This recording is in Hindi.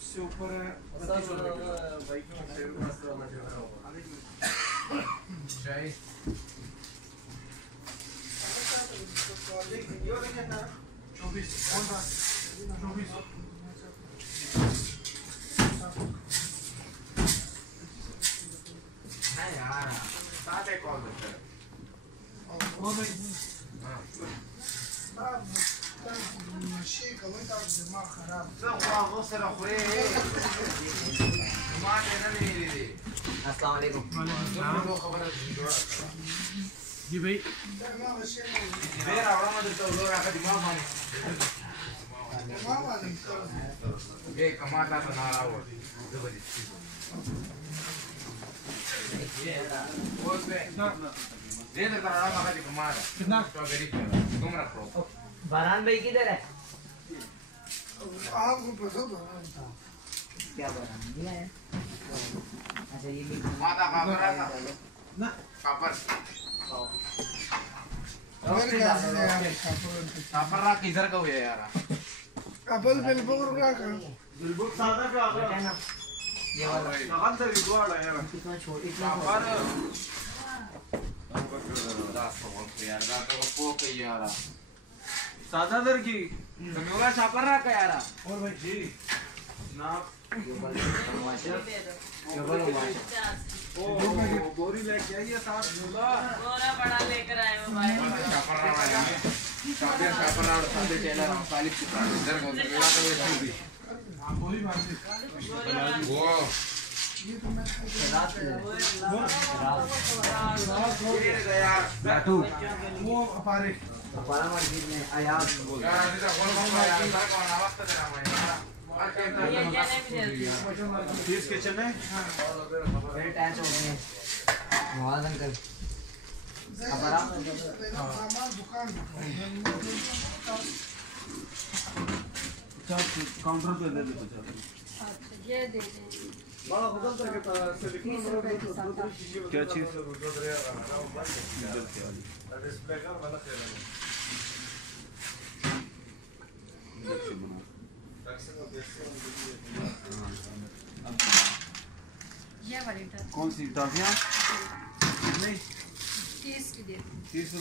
इससे ऊपर है चाय जी भाई कमाता तो ना रहा कितना बारान भाई किधर है? आपको पता क्या बारान दिया है? अच्छा ये भी माता ना कापर किधर का हुआ यार कपल बिलबुक का बिलबुक सादा का है ना ये वाला कहां से बिगवाड़ा यार इतना छोटी इतना कापर यार दा तो पोक यार सादा दर की नोरा छापर रहा का यार और भाई जी ना ओ बोरी लेके आई है साथ झूला बोरा बड़ा लेकर आए हो भाई छापर रहा है छापर रहा सादे चला रहा खाली इधर को मेरा तो वैसे भी हां बोरी मार दे वो रात ये गया लाटू वो अपारे हमारा मस्जिद में आया यार इधर कौन कौन यार कौन आवाज कर रहा है ये जाने भी जल्दी तीस किचन है मेरे टाइम से हो गए मोहम्मद अंकल हमारा दुकान काउंटर पे दे दे अच्छा ये दे दे बड़ा बदल करके क्या चीज डिस्प्ले का वाला ये वाली कौन सी टॉफियां नहीं 30 की दे 30